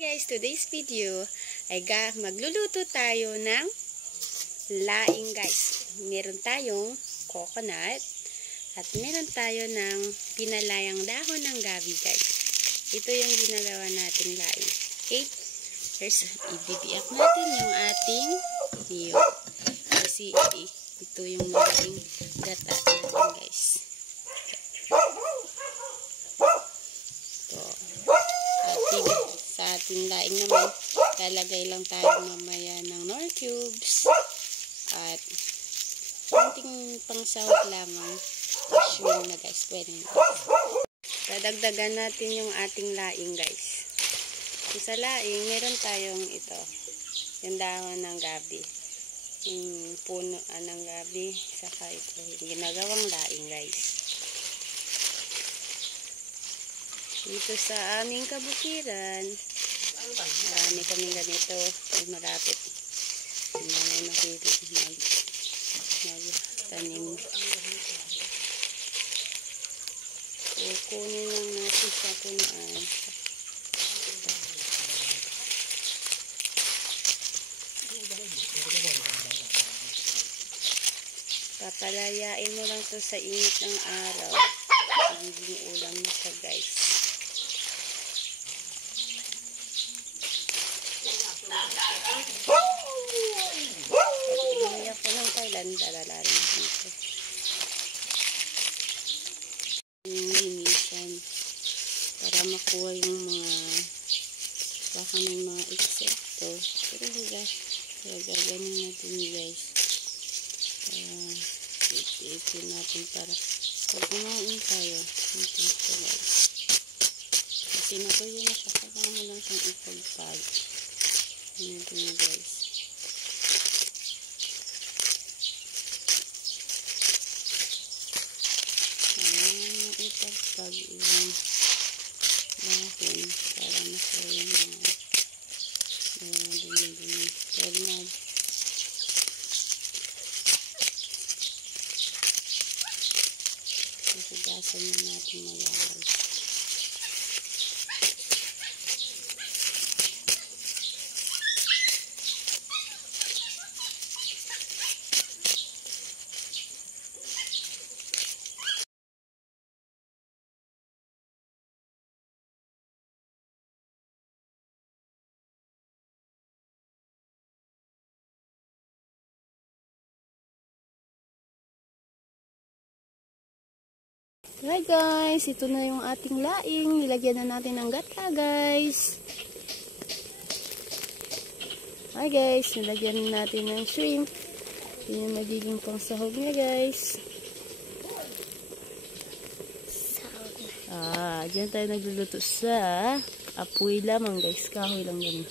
Guys, today's video ay magluluto tayo ng laing guys. Meron tayong coconut at meron tayo ng pinalayang dahon ng gabi guys. Ito yung ginagawa nating laing. Okay? First, ibibiyak natin yung ating niyog. Kasi ito yung naging gata natin guys. Sa ating laing naman, lalagay lang tayo mamaya ng nor cubes at konting pangsahog lamang. Assume na guys, pwede na. Dadagdagan natin yung ating laing guys. Sa laing, meron tayong ito, yung dahon ng gabi, yung puno ng gabi, saka ito, yung ginagawang laing guys. Dito sa aming kabukiran, marami kaming ganito. Ay malapit. May mahilig magtanim. Kukunin lang natin sa punuan. Papalayain mo lang to sa init ng araw. Magiging ulam na siya guys. Pag-iiyak ko ng Thailand, dalalarin dito. Yung linisan para makuha yung mga baka may mga insekto. Pero guys, kaya gaganin natin guys. Iipin natin para pag kumain tayo. Ito guys. Kasi natuyo na siya. Kailangan mo lang siyang ipagpag. Ito na guys. Ipagpag yung dahon para masayin na dumi-dumi. Tornad. Masigasan na natin malalay. Hi guys, ito na yung ating laing. Nilagyan na natin ng gata guys. Hi guys, nilagyan na natin ng shrimp. Yun yung magiging pangsahog niya guys. Diyan tayo nagluluto sa apoy lamang guys. Kahoy lang ganun.